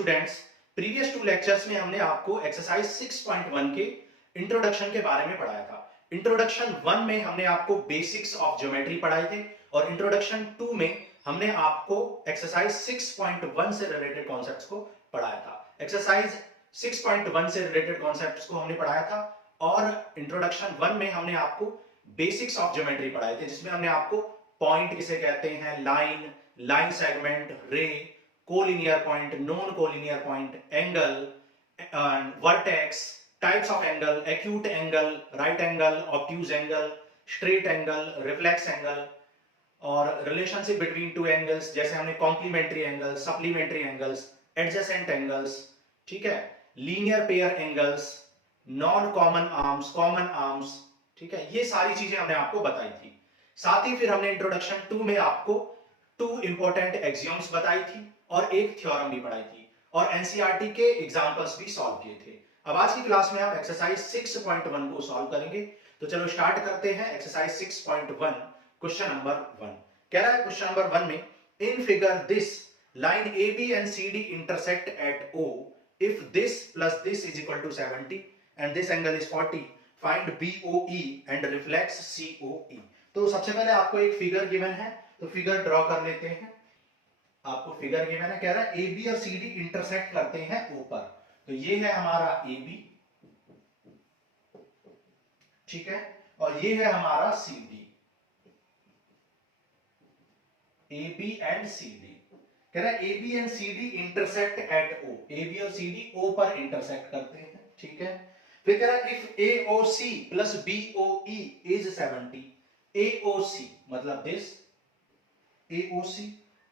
Students, previous 2 lectures में हमने आपको एक्सरसाइज 6.1 के इंट्रोडक्शन के बारे में पढ़ाया था। इंट्रोडक्शन 1 में हमने आपको बेसिक्स ऑफ ज्योमेट्री पढ़ाए थे और इंट्रोडक्शन 2 में हमने आपको एक्सरसाइज 6.1 से रिलेटेड कॉन्सेप्ट्स को पढ़ाया था। एक्सरसाइज 6.1 से रिलेटेड कॉन्सेप्ट्स को हमने पढ़ाया था और इंट्रोडक्शन 1 में हमने आपको बेसिक्स ऑफ ज्योमेट्री पढ़ाए थे, जिसमें हमने आपको पॉइंट किसे कहते हैं, line, line segment, ray, collinear point, non collinear point, angle, vertex, types of angle, acute angle, right angle, obtuse angle, straight angle, reflex angle और रिलेशनशिप बिटवीन टू एंगल्स, जैसे हमने complementary angles, supplementary angles, adjacent angles, ठीक है, linear pair angles, non common arms, common arms, ठीक है, ये सारी चीजें हमने आपको बताई थी। साथ ही फिर हमने इंट्रोडक्शन 2 में आपको 2 इंपॉर्टेंट एक्सियोम्स बताई थी और एक थ्योरम भी पढ़ाई थी और एनसीईआरटी के एग्जांपल्स भी सॉल्व किए थे। अब आज की क्लास में आप एक्सरसाइज 6.1 को सॉल्व करेंगे। तो चलो स्टार्ट करते हैं। एक्सरसाइज 6.1 क्वेश्चन नंबर 1 कह रहा है, क्वेश्चन नंबर 1 में in figure this line A B and C D intersect at O if this plus this is equal to 70 and this angle is 40 find BOE and reflex COE। तो सबसे पहले आपको एक figure given है, तो figure draw कर लेते हैं। आपको फिगर गिवन है, कह रहा है AB और CD इंटरसेक्ट करते हैं ऊपर, तो ये है हमारा AB, ठीक है, और ये है हमारा CD, AB एंड CD। कह रहा है AB and CD intersect at O, AB और CD O पर इंटरसेक्ट करते हैं, ठीक है। फिर कह रहा है if AOC plus BOE is 70, AOC मतलब this, AOC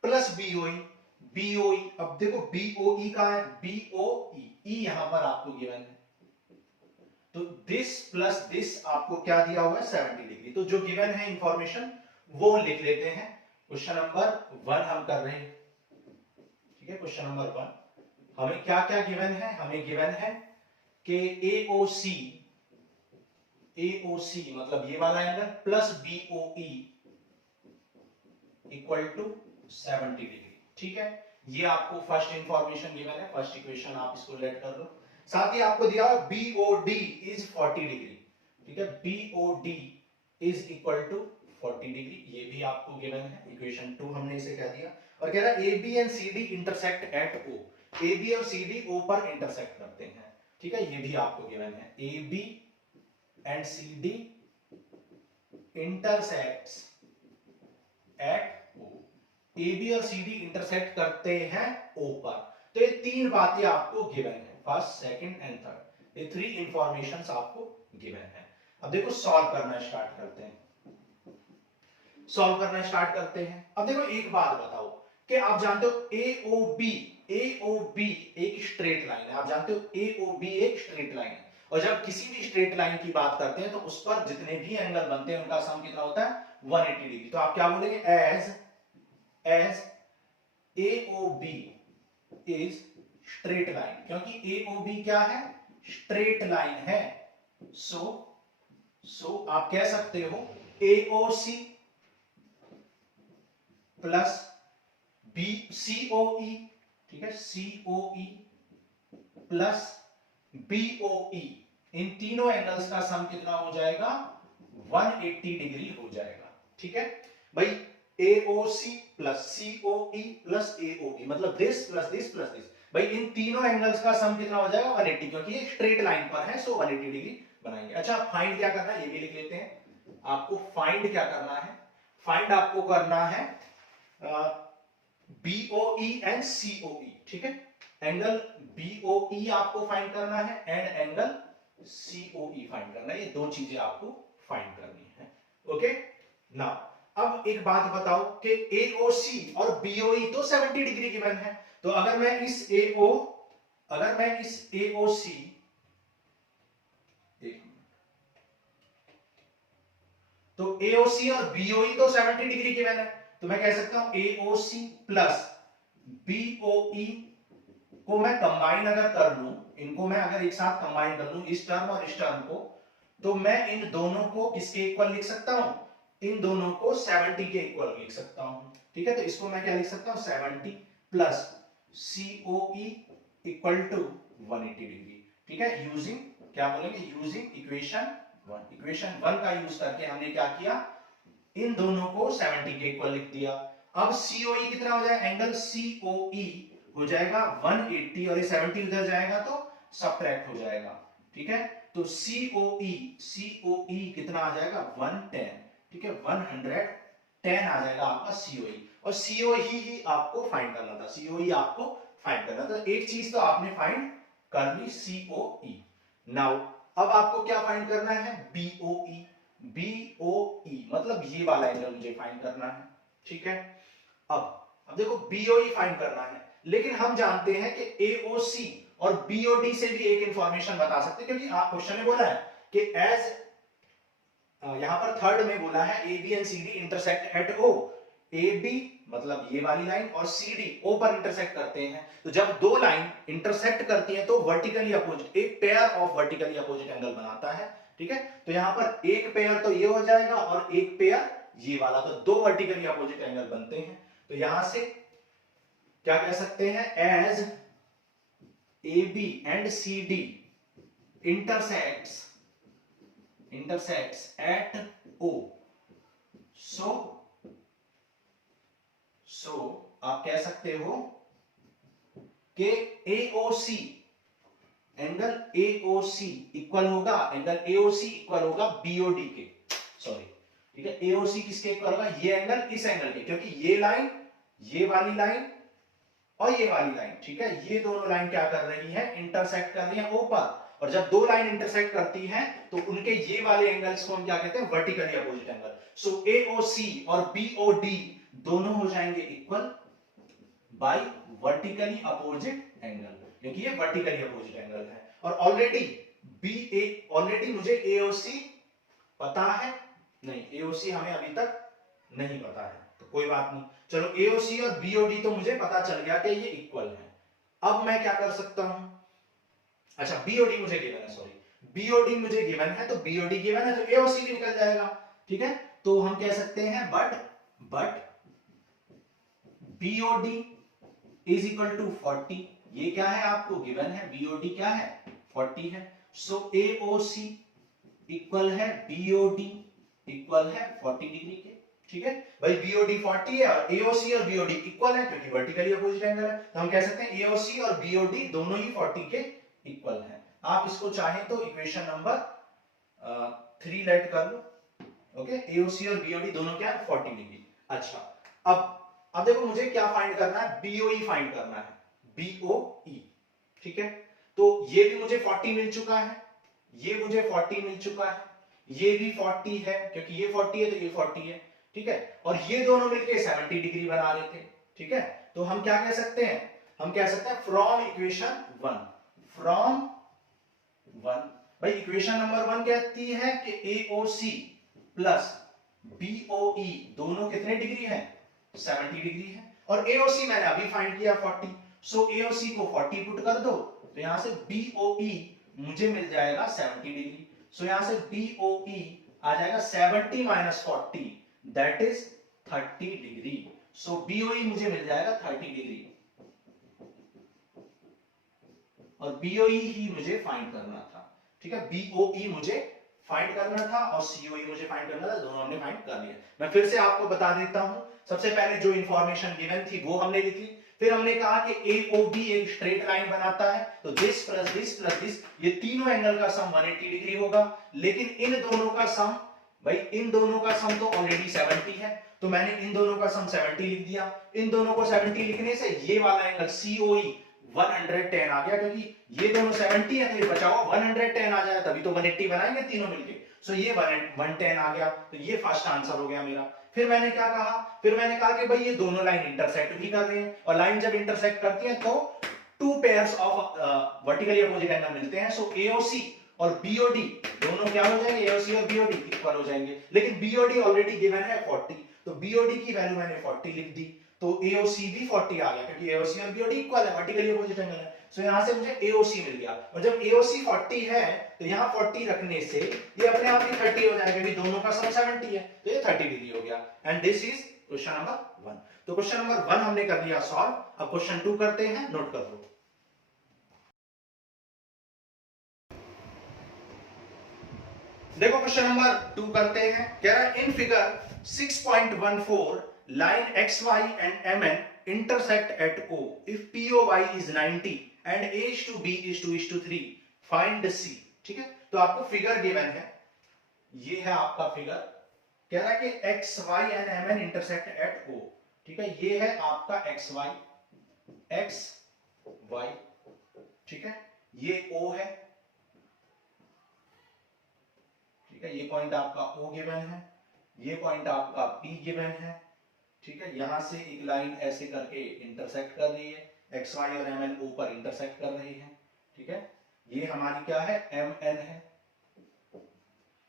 plus BOE, BOE, अब देखो BOE का है, BOE, E यहां पर आपको गिवन है, तो दिस प्लस दिस आपको क्या दिया हुआ है, 70 डिग्री। तो जो गिवन है इंफॉर्मेशन वो लिख लेते हैं। क्वेश्चन नंबर 1 हम कर रहे हैं, ठीक है। क्वेश्चन नंबर 1 हमें क्या क्या गिवन है, हमें गिवन है कि AOC मतलब ये वाला angle plus BOE equal to 70 degree, ठीक है। ये आपको फर्स्ट इंफॉर्मेशन गिवन है, फर्स्ट इक्वेशन आप इसको लेट कर लो। साथ ही आपको दिया हुआ BOD इज 40 डिग्री, ठीक है, BOD is equal to 40 degree, ये भी आपको गिवन है, इक्वेशन 2 हमने इसे कह दिया। और कह रहा है AB and CD intersect at O, AB और CD O पर इंटरसेक्ट करते हैं, ठीक है, ये भी आपको गिवन है। AB and CD intersects at AB और CD इंटरसेक्ट करते हैं O पर। तो ये 3 बातें आपको गिवन है, फर्स्ट, सेकंड एंड थर्ड, ये 3 इंफॉर्मेशंस आपको गिवन है। अब देखो सॉल्व करना स्टार्ट करते हैं, सॉल्व करना स्टार्ट करते हैं। अब देखो एक बात बताओ कि आप जानते हो AOB एक स्ट्रेट लाइन है, आप जानते हो AOB एक स्ट्रेट लाइन है, और जब किसी भी स्ट्रेट लाइन की बात करते हैं तो उस पर जितने भी एंगल बनते हैं उनका सम कितना होता है, 180 डिग्री। तो आप क्या बोलेंगे, as AOB is straight line, क्योंकि AOB क्या है, स्ट्रेट लाइन है। सो आप कह सकते हो AOC प्लस COE, ठीक है, COE प्लस BOE, इन तीनों एंगल्स का सम कितना हो जाएगा, 180 डिग्री हो जाएगा, ठीक है भाई। AOC plus COE plus AOB मतलब this plus this plus this, भाई इन तीनों एंगल्स का सम कितना हो जाएगा, 180, क्योंकि ये स्ट्रेट लाइन पर है, सो 180 डिग्री बनाएंगे। अच्छा, फाइंड क्या करना है ये भी लिख लेते हैं। आपको फाइंड क्या करना है, फाइंड आपको करना है BOE एंड COE, ठीक है, एंगल BOE आपको फाइंड करना है एंड एंगल COE फाइंड करना है, ये 2 चीजें आपको फाइंड करनी है, ओके। नाउ अब एक बात बताओ कि AOC और BOE तो 70 डिग्री गिवन है, तो अगर मैं इस AOC तो AOC और BOE तो 70 डिग्री गिवन है, तो मैं कह सकता हूं AOC प्लस BOE को मैं कंबाइन अगर कर लूं, इनको मैं अगर एक साथ कंबाइन कर लूं, इस टर्म और इस टर्म को, तो मैं इन दोनों को किसके इक्वल लिख सकता हूं, इन दोनों को 70 के इक्वल लिख सकता हूं, ठीक है। तो इसको मैं क्या लिख सकता हूं, 70 plus COE equal to 180 degree. ठीक है, यूजिंग क्या बोलेंगे, यूजिंग इक्वेशन 1। इक्वेशन 1 का यूज करके हमने क्या किया, इन दोनों को 70 के इक्वल लिख दिया। अब COE कितना हो जाएगा, एंगल COE हो जाएगा 180 और ये 70 उधर जाएगा तो सब्ट्रैक्ट हो जाएगा। ठीक है, तो COE कितना आ जाएगा 110। ठीक है, 110 आ जाएगा आपका COE, और COE ही आपको फाइंड करना था, COE आपको फाइंड करना था। एक चीज तो आपने फाइंड कर ली, COE। नाउ अब आपको क्या फाइंड करना है, BOE। BOE मतलब ये वाला एंगल मुझे फाइंड करना है। ठीक है, अब देखो BOE फाइंड करना है, लेकिन हम जानते हैं कि AOC और BOD से भी एक इंफॉर्मेशन बता सकते हैं, क्योंकि आप क्वेश्चन में बोला है कि एज यहां पर थर्ड में बोला है AB and CD intersect at O। AB मतलब ये वाली लाइन और CD O पर इंटरसेक्ट करते हैं, तो जब दो लाइन इंटरसेक्ट करती हैं तो वर्टिकली अपोजिट, एक pair of vertically opposite angle बनाता है। ठीक है, तो यहां पर एक पेयर तो ये हो जाएगा और एक पेयर ये वाला, तो दो वर्टिकली अपोजिट एंगल बनते हैं। तो यहां से क्या कह सकते हैं, as AB and CD intersects at O, so आप कह सकते हो कि AOC एंगल AOC इक्वल होगा, एंगल AOC इक्वल होगा BOD के, सॉरी। ठीक है, AOC किसके इक्वल होगा, ये एंगल इस एंगल के, क्योंकि ये लाइन, ये वाली लाइन और ये वाली लाइन, ठीक है, ये दोनों लाइन क्या कर रही है, इंटरसेक्ट कर रही है O पर, और जब दो लाइन इंटरसेक्ट करती हैं तो उनके ये वाले एंगल्स को हम क्या कहते हैं, वर्टिकली अपोजिट एंगल। सो AOC और BOD दोनों हो जाएंगे equal bye vertically opposite angle, क्योंकि ये वर्टिकली अपोजिट एंगल है। और ऑलरेडी मुझे AOC पता है, नहीं AOC हमें अभी तक नहीं पता है, तो कोई बात नहीं, चलो AOC और BOD तो मुझे पता चल गया कि ये इक्वल है। अब मैं क्या कर सकता हूं, अच्छा BOD मुझे गिवन है, सॉरी BOD मुझे गिवन है, तो BOD गिवन है तो AOC भी निकल जाएगा। ठीक है, तो हम कह सकते हैं but BOD is equal to 40, ये क्या है आपको गिवन है, BOD क्या है 40 है, सो AOC इक्वल है BOD इक्वल है 40 डिग्री के। ठीक है भाई, BOD 40 है और AOC और BOD इक्वल है, क्योंकि वर्टिकली अपोजिट एंगल है, तो हम कह सकते हैं AOC और BOD दोनों ही 40 के इक्वल है। आप इसको चाहें तो इक्वेशन नंबर 3 लेट कर लो। ओके, AOC और BOD दोनों क्या है 40 डिग्री। अच्छा, अब देखो मुझे क्या फाइंड करना है, BOE फाइंड करना है, BOE। ठीक है, तो ये भी मुझे 40 मिल चुका है, ये मुझे 40 मिल चुका है, ये भी 40 है, क्योंकि ये 40 है तो ये 40 है। ठीक है, और ये दोनों मिलके 70 डिग्री बना रहे थे। ठीक है, तो हम क्या कह सकते हैं, हम कह सकते हैं फ्रॉम इक्वेशन 1 भाई, इक्वेशन नंबर 1 कहती है कि AOC प्लस BOE दोनों कितने डिग्री है, 70 डिग्री है, और AOC मैंने अभी फाइंड किया 40, सो AOC को 40 पुट कर दो, तो यहां से BOE मुझे मिल जाएगा 70 डिग्री। सो यहां से BOE आ जाएगा 70 minus 40 that is 30 degree. So BOE मुझे मिल जाएगा 30 डिग्री, और BOE ही मुझे फाइंड करना था। ठीक है, BOE मुझे फाइंड करना था और COE मुझे फाइंड करना था, दोनों हमने फाइंड कर लिया। मैं फिर से आपको बता देता हूं, सबसे पहले जो इंफॉर्मेशन गिवन थी वो हमने लिख ली, फिर हमने कहा कि AOB एक स्ट्रेट लाइन बनाता है, तो this plus this plus this, ये तीनों एंगल का सम 180 डिग्री होगा, लेकिन इन दोनों का सम, भाई इन दोनों का सम तो ऑलरेडी 70 है, तो मैंने इन दोनों का सम 70 लिख दिया। इन दोनों को 70 लिखने से ये वाला एंगल COE 110 आ गया, क्योंकि ये दोनों 70 है तो ये बचा हुआ 110 आ जाए, तभी तो 180 बनाएंगे तीनों मिलके। सो ये 110 आ गया, तो ये फर्स्ट आंसर हो गया मेरा। फिर मैंने क्या कहा, फिर मैंने कहा कि भाई ये दोनों लाइन इंटरसेक्ट भी कर रहे हैं, और लाइन जब इंटरसेक्ट करती हैं तो two pairs of vertically opposite angle मिलते हैं। सो AOC और BOD दोनों क्या हो जाएंगे, AOC और BOD इक्वल हो जाएंगे, लेकिन BOD ऑलरेडी गिवन है 40, तो BOD की वैल्यू मैंने 40 लिख दी, तो AOC भी 40 आ गया, क्योंकि AOC और BOD इक्वल है, वर्टिकली अपोजिट एंगल है। सो यहां से मुझे AOC मिल गया, और जब AOC 40 है तो यहां 40 रखने से ये अपने आप ही 30 हो जाएगा, क्योंकि दोनों का सम 70 है, तो ये 30 डिग्री हो गया। And this is question number 1। तो क्वेश्चन नंबर 1 हमने कर लिया सॉल्व। अब क्वेश्चन 2 करते हैं, नोट कर लो। देखो क्वेश्चन नंबर 2 करते हैं। कह रहा है in figure 6.14 line X Y and M N intersect at O if POY is 90 and H to B is 2:3 find C। ठीक है, तो आपको फिगर गिवन है, ये है आपका फिगर। कह रहा है कि X Y and M N intersect at O। ठीक है, ये है आपका एक्स वाई, ठीक है, ये O है, ठीक है, ये पॉइंट आपका O गिवन है, ये पॉइंट आपका P गिवन है। ठीक है, यहां से एक लाइन ऐसे करके इंटरसेक्ट कर रही है, एक्स वाई और एम एन ओ पर इंटरसेक्ट कर रही है। ठीक है, ये हमारी क्या है, एम एन है।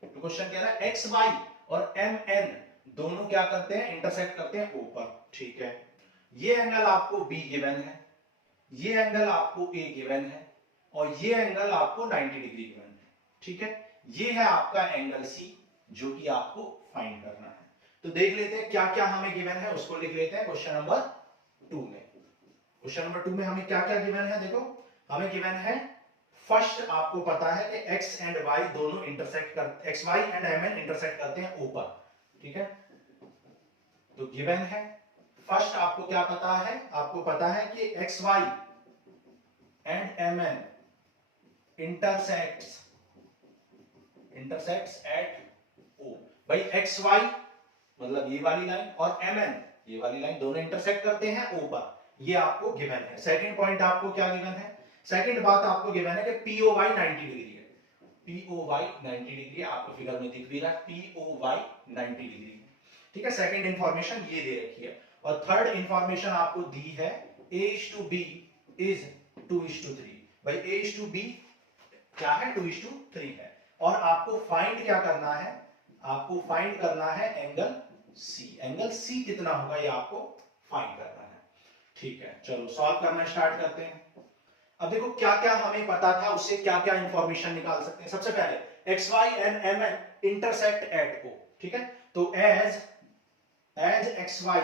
तो क्वेश्चन कह रहा है एक्स वाई और एम एन दोनों क्या करते हैं, इंटरसेक्ट करते हैं ओ पर। ठीक है, ये एंगल आपको बी गिवन है, ये एंगल आपको ए गिवन है और ये एंगल आपको 90 डिग्री गिवन है। ठीक है, ये है आपका एंगल सी जो कि आपको फाइंड करना है। तो देख लेते हैं क्या क्या हमें गिवन है, उसको लिख लेते हैं क्वेश्चन नंबर 2 में। क्वेश्चन नंबर 2 में हमें क्या क्या गिवन है, देखो हमें गिवन है फर्स्ट, आपको पता है कि एक्स एंड वाई दोनों इंटरसेक्ट कर, X Y and M N intersect करते हैं ऊपर। ठीक है, तो गिवन है फर्स्ट, आपको क्या पता है, आपको पता है कि X Y and M N intersects at O. भाई एक्स वाई मतलब ये वाली लाइन और एम एन ये वाली लाइन दोनों इंटरसेक्ट करते हैं ओ पर, ये आपको गिवन है। सेकंड पॉइंट आपको क्या गिवन है, सेकंड बात आपको गिवन है कि पीओवाई 90 डिग्री है, पीओवाई 90 डिग्री आपको फिगर में दिख भी रहा है, पीओवाई 90 डिग्री। ठीक है, सेकंड इंफॉर्मेशन ये दे रखी है। और थर्ड इंफॉर्मेशन आपको दी है A:B इज 2:3। भाई A:B क्या है, 2:3 है। और आपको फाइंड क्या करना है, आपको फाइंड करना है एंगल सी। एंगल सी कितना होगा ये आपको फाइंड करना है। ठीक है, चलो सॉल्व करना स्टार्ट करते हैं। अब देखो क्या क्या हमें पता था, उससे क्या क्या इंफॉर्मेशन निकाल सकते हैं। सबसे पहले X Y and M N intersect at O. ठीक है, तो as X Y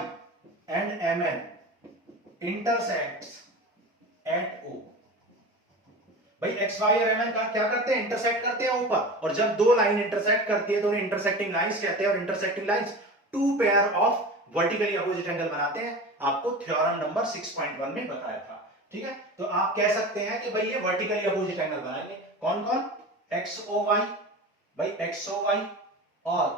and M N intersects at O. भाई एक्स वाई और एम एन क्या करते हैं, इंटरसेक्ट करते हैं ऊपर। और जब दो लाइन इंटरसेक्ट करती है तो उन्हें इंटरसेक्टिंग लाइंस कहते हैं। और intersecting lines two pair of vertically opposite angle बनाते हैं, आपको थ्योरम नंबर 6.1 में बताया था। ठीक है, तो आप कह सकते हैं कि भाई ये वर्टिकली अपोजिट एंगल बनाएंगे। कौन कौन, एक्स ओ वाई, भाई एक्स ओ वाई और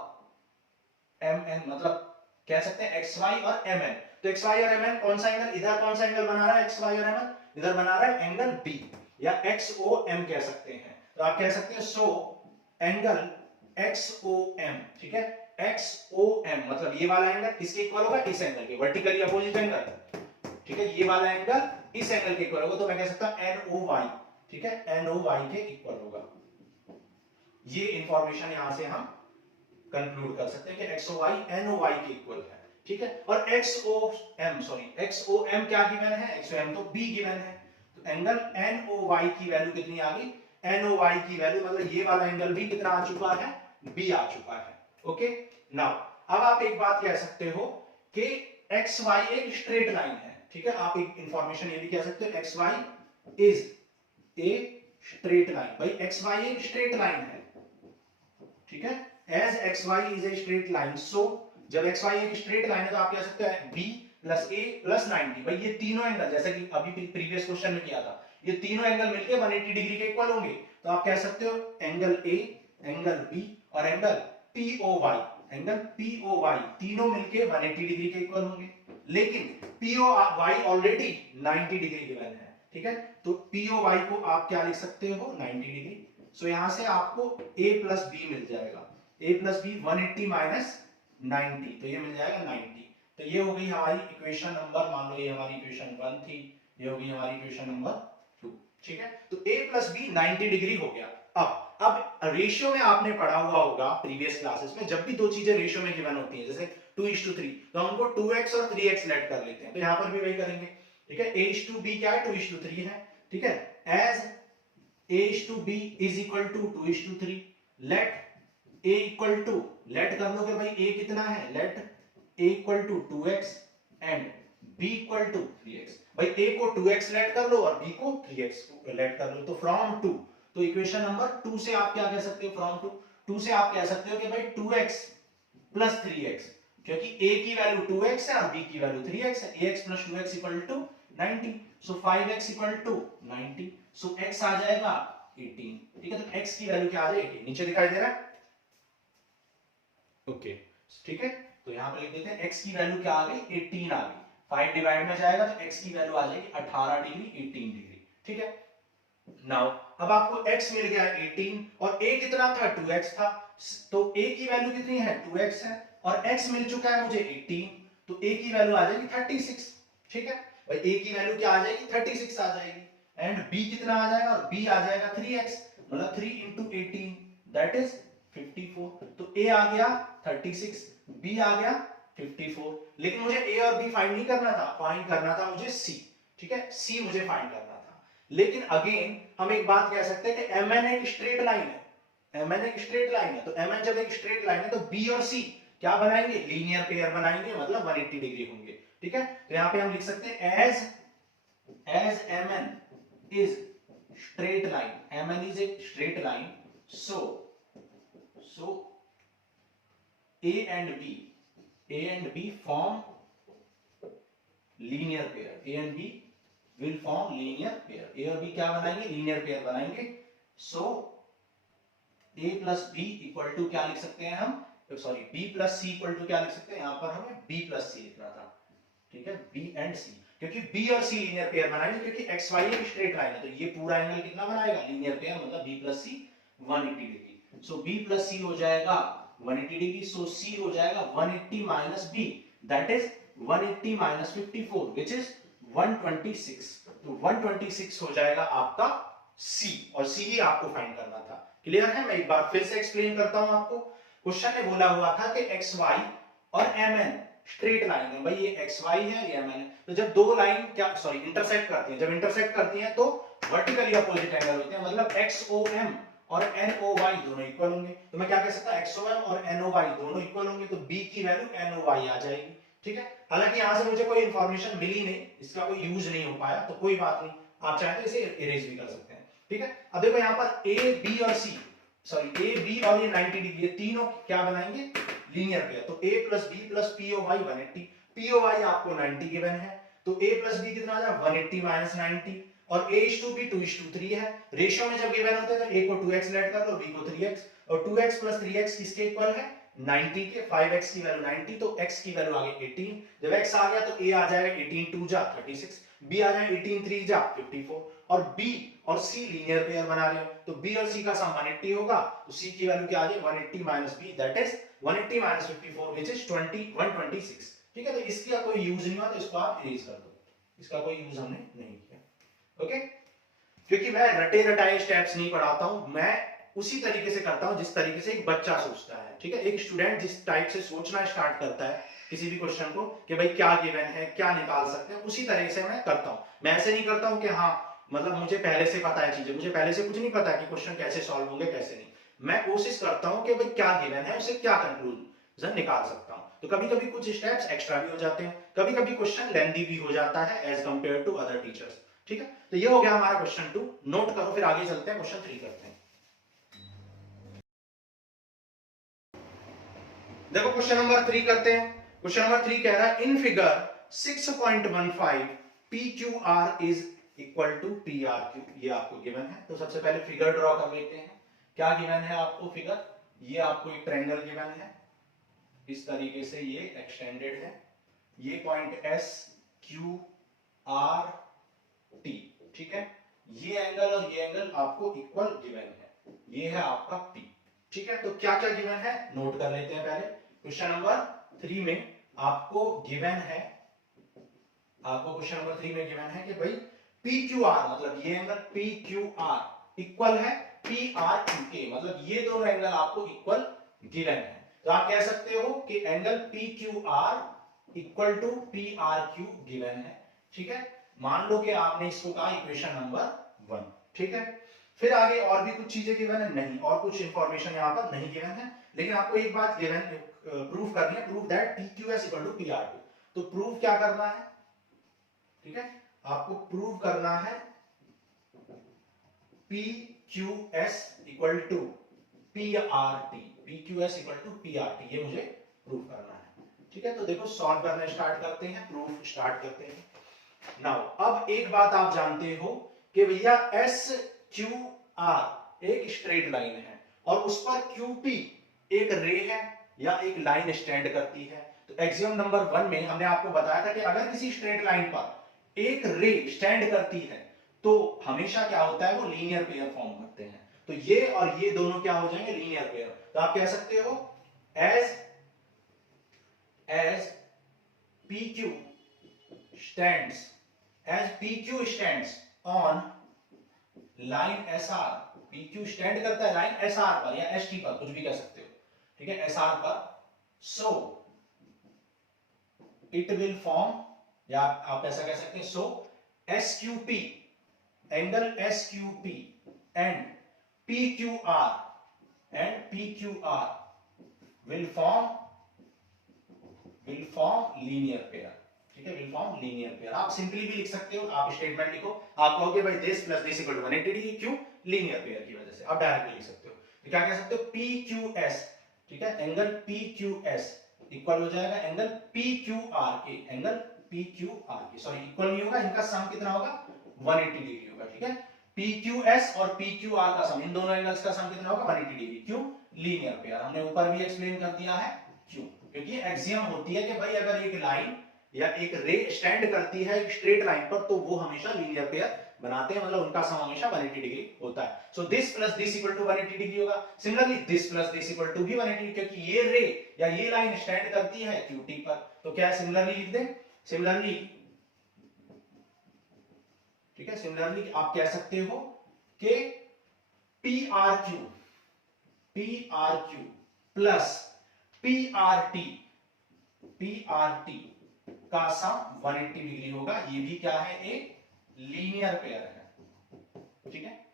एम एन, मतलब कह सकते हैं एक्स वाई और एम एन। तो एक्स वाई और एम एन कौन सा एंगल, इधर कौन सा एंगल बना रहा है एक्स वाई और एम एन, इधर बना रहा है एंगल बी या एक्स ओ एम कह सकते हैं। तो आप कह सकते हैं so angle X O M. ठीक है, एक्स ओ एम मतलब ये वाला एंगल किसके इक्वल होगा, इस एंगल के, वर्टिकली अपोजिट एंगल। ठीक है, ये वाला एंगल इस एंगल के इक्वल होगा, तो मैं कह सकता हूं एन ओ वाई। ठीक है, एन ओ वाई के इक्वल होगा। ये इंफॉर्मेशन यहां से हम कंक्लूड कर सकते हैं कि X O Y N O Y के इक्वल है। ठीक है, और एक्स ओ एम क्या गिवन है, एक्स ओ एम तो बी गिवन है। तो एंगल एन ओ वाई की वैल्यू कितनी आ गई, एन ओ वाई की वैल्यू मतलब ये वाला एंगल भी कितना आ चुका है, बी आ चुका है। ओके, नाउ अब आप एक बात कह सकते हो कि एक्स वाई एक स्ट्रेट लाइन है। ठीक है, आप एक इंफॉर्मेशन ये भी कह सकते हो X Y is a straight line. भाई एक्स वाई एक स्ट्रेट लाइन है। ठीक है, as X Y is a straight line, so जब एक्स वाई एक स्ट्रेट लाइन है तो आप कह सकते हैं बी प्लस ए प्लस 90। भाई ये तीनों एंगल, जैसा कि अभी प्रीवियस क्वेश्चन में किया था, ये तीनों एंगल मिलके 180 डिग्री के इक्वल होंगे। तो आप कह सकते हो एंगल ए, एंगल बी और एंगल पीओवाई, एंगल पीओवाई तीनों मिलके 180 डिग्री के इक्वल होंगे। लेकिन पीओवाई ऑलरेडी 90 डिग्री गिवन है। ठीक है, तो पीओवाई को आप क्या लिख सकते हो, 90 डिग्री। सो यहां से आपको a प्लस बी मिल जाएगा, a प्लस बी 180 माइनस 90, तो ये मिल जाएगा 90। तो ये हो गई हमारी इक्वेशन नंबर, मान लो ये हमारी इक्वेशन 1 थी, ये हो गई हमारी इक्वेशन नंबर 2। ठीक है, तो a प्लस बी 90 डिग्री हो गया। अब रेशियो में आपने पढ़ा हुआ होगा प्रीवियस क्लासेस में, जब भी दो चीजें रेशियो में गिवन होती हैं जैसे 2:3, तो हम उनको 2x और 3x लेट कर लेते हैं। तो यहां पर भी वही करेंगे। ठीक है, a:b क्या है, 2:3 है। ठीक है, as A:B is equal to 2:3, let A equal to, let कर लो कि भाई A कितना है, let A equal to 2x and B equal to 3x। भाई A को 2x लेट कर लो और B को 3x लेट कर लो, तो from 2, तो इक्वेशन नंबर 2 से आप क्या कह सकते हो, from 2 2 से आप कह सकते हो कि भाई 2x प्लस 3x, क्योंकि a की वैल्यू 2x है और b की वैल्यू 3x है। ax plus 2x equal to 90, so 5x equal to 90, so x आ जाएगा 18। ठीक है, तो x की वैल्यू क्या आ जाएगी 18, नीचे दिखाई दे रहा है। ओके ठीक है, तो यहां पर लिख देते हैं x की वैल्यू क्या आ गई 18 आ गई। 5 डिवाइड में जाएगा तो x की वैल्यू आ जाएगी 18 डिग्री 18 डिग्री। ठीक है, नाउ अब आपको x मिल गया 18 और a कितना था 2x था, तो a की वैल्यू कितनी है 2x है और x मिल चुका है मुझे 18, तो a की वैल्यू आ जाएगी 36। ठीक है भाई, a की वैल्यू क्या आ जाएगी 36 आ जाएगी, एंड b कितना आ जाएगा और b आ जाएगा 3x, मतलब 3 into 18 दैट इज 54। तो a आ गया 36, b आ गया 54, लेकिन मुझे a और b फाइंड नहीं करना था, फाइंड करना था मुझे c। ठीक है, c मुझे फाइंड करना था। लेकिन अगेन हम एक बात कह सकते हैं कि mn एक स्ट्रेट लाइन है, mn एक स्ट्रेट लाइन है, तो mn जब एक स्ट्रेट लाइन है तो b और c क्या बनाएंगे लीनियर पेयर बनाएंगे, मतलब 180 डिग्री होंगे। ठीक है, तो यहां पे हम लिख सकते हैं as mn is straight line, mn is a straight line, so a and b form linear pair, a and b will form linear pair, a और b क्या बनाएंगे linear pair बनाएंगे, so a plus b equal to क्या लिख सकते हैं हम, sorry b plus c equal to क्या लिख सकते हैं, यहां पर हमें b plus c लिखना था। ठीक है, b and c, क्योंकि b और c लीनियर पेयर बनाएंगे, क्योंकि xy एक स्ट्रेट लाइन है, तो ये पूरा एंगल कितना बनाएगा लीनियर पेयर, मतलब b plus c 180 डिग्री, सो b plus c हो जाएगा 180 डिग्री, सो c हो जाएगा 180 minus b, that is 180 minus 54 which is 126, तो 126 हो जाएगा आपका c, और c ही आपको फाइंड करना था। क्लियर है, मैं एक बार फिर से एक्सप्लेन करता हूं आपको। क्वेश्चन में बोला हुआ था कि xy और mn स्ट्रेट लाइन है, भाई ये xy है ये mn है, तो जब दो लाइन क्या सॉरी इंटरसेक्ट करती हैं, जब इंटरसेक्ट करती हैं तो वर्टिकली अपोजिट एंगल होते हैं, मतलब xom और noy दोनों इक्वल होंगे, तो मैं क्या कह सकता xom और noy दोनों इक्वल होंगे, तो b की वैल्यू noy आ जाएगी। ठीक है, हालांकि यहां से मुझे कोई इंफॉर्मेशन मिली नहीं, इसका कोई यूज नहीं हो पाया, तो कोई बात नहीं, आप चाहे तो इसे इरेज भी कर सकते हैं। ठीक है, अब देखो यहां पर a b और c, सॉरी a b और ये 90 डिग्री, ये तीनों क्या बनाएंगे लीनियर पेयर, तो a plus b plus poy 180, poy आपको 90 गिवन है, तो a plus b कितना आ जाएगा 180 minus 90, और a is to b 2 is to 3 है, रेशियो में जब गिवन होते हैं तो a को 2x लेट कर लो, b को 3x, और 2x plus 3x किसके इक्वल है 90 के, 5x की वैल्यू 90, तो x की वैल्यू आ गई 18, जब x आ गया तो a आ जाएगा 18 2 जा 36, b आ जाएगा 18 3 जा 54, और b और c लीनियर पेयर बना रहे हो, तो b और c का सम 180 होगा, तो c की वैल्यू क्या आ जाएगी 180 minus b, that is 180 minus 54 which is 126। ठीक है, तो इसका कोई यूज नहीं हुआ, तो इसको आप इरेज कर दो, इसका कोई यूज हमने नहीं किया। ओके, क्योंकि मैं रटे रटाए स्टेप्स नहीं पढ़ाता हूं, मैं उसी तरीके से करता हूं जिस तरीके से एक बच्चा सोचता है। ठीक है, एक स्टूडेंट जिस टाइप से सोचना स्टार्ट करता है किसी भी क्वेश्चन को कि भाई क्या गिवन है क्या निकाल सकते हैं, उसी तरह से मैं करता हूं। मैं ऐसे नहीं करता हूं कि हाँ मतलब मुझे पहले से पता है चीजें, मुझे पहले से कुछ नहीं पता कि क्वेश्चन कैसे सॉल्व होंगे कैसे नहीं, मैं कोशिश करता हूं कि भाई क्या गिवन है उसे क्या कंक्लूजन निकाल सकता हूं, तो कभी कभी कुछ स्टेप्स एक्स्ट्रा भी हो जाते हैं, कभी कभी क्वेश्चन लेंथी भी हो जाता है as compare to other teachers. ठीक है, तो ये हो गया हमारा क्वेश्चन 2, नोट करो, फिर आगे चलते हैं क्वेश्चन 3 करते हैं। देखो क्वेश्चन नंबर 3 करते हैं। क्वेश्चन नंबर 3 कह रहा है in figure 6.15 PQR is equal to PRQ, ये आपको गिवन है, तो सबसे पहले फिगर ड्रॉ कर लेते हैं। क्या गिवन है आपको फिगर, ये आपको एक ट्रायंगल गिवन है, इस तरीके से ये एक्सटेंडेड है, ये point S Q R T, ठीक है, ये एंगल और ये एंगल आपको इक्वल गिवन है, ये है आपका P। ठीक है, तो क्या क्या गिवन है नोट कर लेते हैं पहले। क्वेश्चन नंबर 3 में आपको गिवन है, आपको क्वेश्चन नंबर 3 में गिवन है कि भाई PQR मतलब ये एंगल PQR इक्वल है PRQK, मतलब ये दोनों एंगल आपको इक्वल गिवन है, तो आप कह सकते हो कि angle PQR equal to PRQ given है। ठीक है, मान लो कि आपने इसको कहा इक्वेशन नंबर 1। ठीक है, फिर आगे और भी कुछ चीजें गिवन है नहीं, और कुछ इंफॉर्मेशन यहां पर नहीं गिवन है, लेकिन आपको एक बात गिवन प्रूफ करनी है, proof that PQS equal to PRQ, तो प्रूफ क्या करना है, ठीक है, आपको प्रूव करना है PQS equal to PRT, PQS equal to PRT, ये मुझे प्रूव करना है। ठीक है, तो देखो सॉल्व करना स्टार्ट करते हैं, प्रूफ स्टार्ट करते हैं। नाउ अब एक बात आप जानते हो कि भैया SQR एक स्ट्रेट लाइन है और उस पर QP एक रे है या एक लाइन स्टैंड करती है। तो एक्सियम नंबर 1 में हमने आपको बताया था कि अगर किसी स्ट्रेट लाइन पर एक रे स्टैंड करती है तो हमेशा क्या होता है, वो लीनियर पेयर फॉर्म करते हैं। तो ये और ये दोनों क्या हो जाएंगे, लीनियर पेयर। तो आप कह सकते हो as PQ stands on line SR, PQ stand करता है लाइन SR पर या ST पर, कुछ भी कह सकते हो, ठीक है, SR पर, so it will form, या आप ऐसा कह सकते हैं, so SQP, angle SQP and PQR will form linear pair. ठीक है, will form लीनियर पेयर। आप सिंपली भी लिख सकते हो, आप स्टेटमेंट लिखो, आप कहोगे भाई this plus this equal to 180 degree, क्यों, लीनियर पेयर की वजह से। आप डायरेक्टली लिख सकते हो, तो क्या कह सकते हो, PQS, ठीक है, एंगल PQS इक्वल हो जाएगा एंगल PQR के, एंगल PQR के, सॉरी इक्वल नहीं होगा, इनका सम कितना होगा, 180 डिग्री होगा। ठीक है, PQS और PQR का सम, इन दोनों एंगल्स का सम कितना होगा, 180 डिग्री। क्यों, लीनियर पेयर। हमने ऊपर भी एक्सप्लेन कर दिया है क्यों, क्योंकि एक्सियम होती है कि भाई अगर एक लाइन या एक रे स्टैंड करती है एक स्ट्रेट लाइन पर तो वो हमेशा लीनियर पेयर बनाते हैं, मतलब उनका सम हमेशा 180 डिग्री होता है। So this plus this equal to 180 degree होगा। Similarly this plus this equal to भी 180, क्योंकि ये रे या ये लाइन स्टैंड करती है QT पर, तो क्या सिमिलरली लिख दें, सिमिलरली, ठीक है, सिमिलरली आप कह सकते हो कि PRQ प्लस PRT का सम 180 डिग्री होगा। ये भी क्या है, एक लीनियर पेयर है। ठीक है,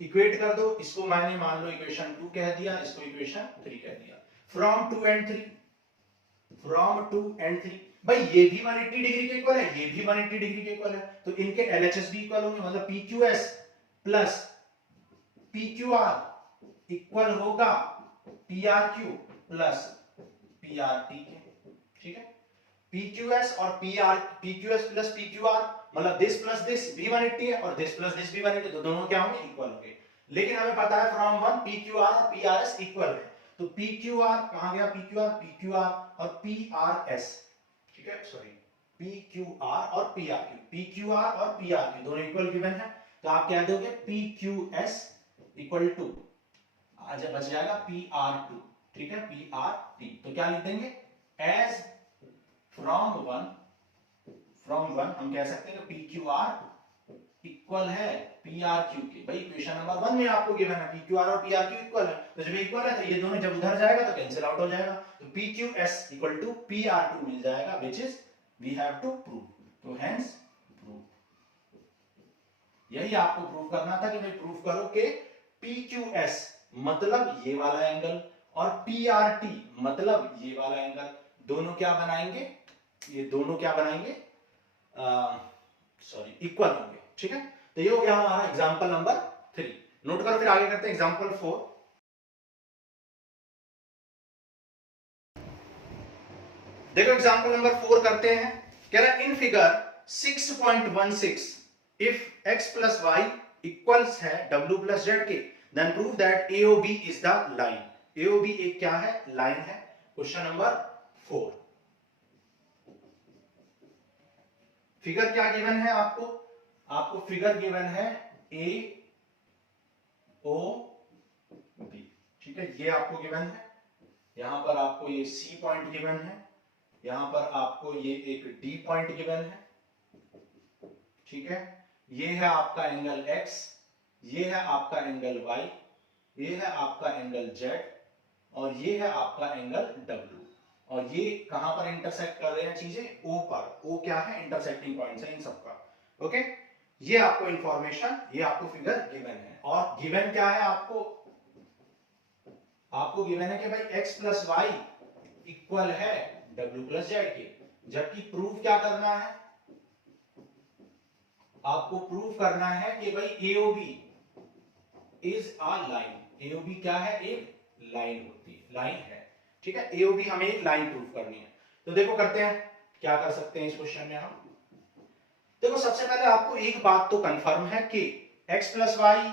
इक्वेट कर दो इसको, मैंने मान लो इक्वेशन 2 कह दिया, इसको इक्वेशन 3 कह दिया। फ्रॉम 2 and 3, भाई ये भी 180 डिग्री के इक्वल है, ये भी 180 डिग्री के इक्वल है, तो इनके LHS भी इक्वल होंगे, मतलब PQS प्लस PQR इक्वल होगा PRQ प्लस PRT के। ठीक है, PQS और PQS प्लस PQR, मतलब दिस प्लस दिस भी 180 है और दिस प्लस दिस भी 180, तो दोनों क्या होंगे, इक्वल होंगे। लेकिन हमें पता है फ्रॉम 1 PQR और PRS इक्वल है, तो PQR कहां गया, PQR और PRS, ठीक है, सॉरी PQR और PRQ दोनों इक्वल गिवन है, तो आप क्या दोगे, PQS इक्वल टू, आज बच जाएगा PR2, ठीक है, PRT, तो क्या लिख देंगे, एज फ्रॉम वन हम कह सकते हैं PQR इक्वल है PRQ के। भाई इक्वेशन नंबर 1 में आपको गिवन है PQR और PRQ इक्वल है, तो जब इक्वल है तो ये दोनों जब उधर जाएगा तो कैंसिल आउट हो जाएगा, तो PQS इक्वल टू PR2 मिल जाएगा, which is we have to prove, तो हेंस प्रूव। यही आपको प्रूव करना था कि भाई प्रूव करो कि PQS मतलब ये वाला एंगल और PRT मतलब ये वाला एंगल, दोनों क्या बनाएंगे, ये दोनों क्या बनाएंगे, सॉरी इक्वल होंगे। ठीक है, तो ये हो गया हमारा एग्जांपल नंबर 3। नोट करो, फिर आगे करते हैं एग्जांपल 4। देखो एग्जांपल नंबर 4 करते हैं, कह रहा है in figure 6.16 if x plus y equals है w प्लस z के, then prove that AOB is the line. AOB एक क्या है, लाइन है। क्वेश्चन नंबर 4, फिगर क्या गिवन है आपको फिगर गिवन है AOB, ठीक है, ये आपको गिवन है, यहां पर आपको ये C पॉइंट गिवन है, यहां पर आपको ये एक D पॉइंट गिवन है, ठीक है, ये है आपका एंगल X, ये है आपका एंगल Y, ये है आपका एंगल Z और ये है आपका एंगल W, और ये कहां पर इंटरसेक्ट कर रहे हैं चीजें, O पर। O क्या है, इंटरसेक्टिंग पॉइंट्स है इन सबका। ओके, ये आपको इंफॉर्मेशन, ये आपको फिगर गिवन है, और गिवन क्या है आपको गिवन है कि भाई x प्लस वाई इक्वल है w प्लस जेड के, जबकि प्रूफ क्या करना है, आपको प्रूफ करना है कि भाई AOB is a line, AOB क्या है, एक लाइन होती है, लाइन है, ठीक है। एओबी हमें एक लाइन प्रूव करनी है। तो देखो करते हैं, क्या कर सकते हैं इस क्वेश्चन में हम। देखो सबसे पहले आपको एक बात तो कंफर्म है कि x प्लस वाई,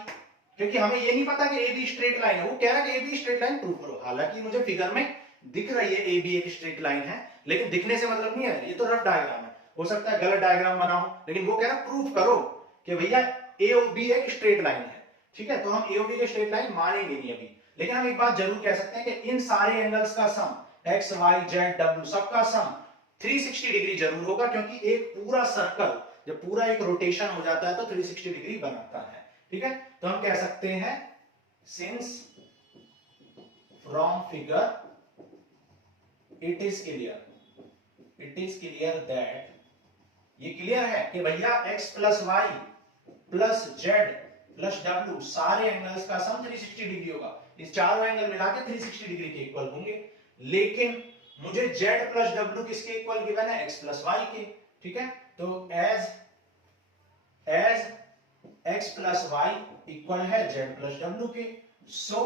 क्योंकि हमें ये नहीं पता कि ए बी स्ट्रेट लाइन है, वो कह रहा है कि A be straight line prove करो। हालांकि मुझे फिगर में दिख रही है ए बी एक स्ट्रेट लाइन है, लेकिन दिखने से मतलब नहीं है, ये तो रफ डायग्राम है, हो सकता है गलत डायग्राम बना हो, लेकिन वो कह रहा है प्रूव करो कि भैया ए और बी एक स्ट्रेट लाइन है, ठीक है। तो हम ए और बी के स्ट्रेट लाइन मानेंगे नहीं अभी, लेकिन हम एक बात जरूर कह सकते हैं कि इन सारे एंगल्स का सम एक्स वाई जेड डब्ल्यू सबका सम 360 डिग्री जरूर होगा, क्योंकि एक पूरा सर्कल जब पूरा एक रोटेशन हो जाता है तो 360 डिग्री बनाता है, ठीक है। तो हम कह सकते हैं since from figure it is clear that, ये क्लियर है कि भैया x plus Y plus Z plus W सारे एंगल्स का सम 360 डिग्री होगा। इस चारों एंगल मिला के 360 डिग्री के इक्वल होंगे, लेकिन मुझे z प्लस डब्ल्यू किसके इक्वल गिवन है, x प्लस वाई के, ठीक है। तो as x plus Y equal है z प्लस डब्ल्यू के, सो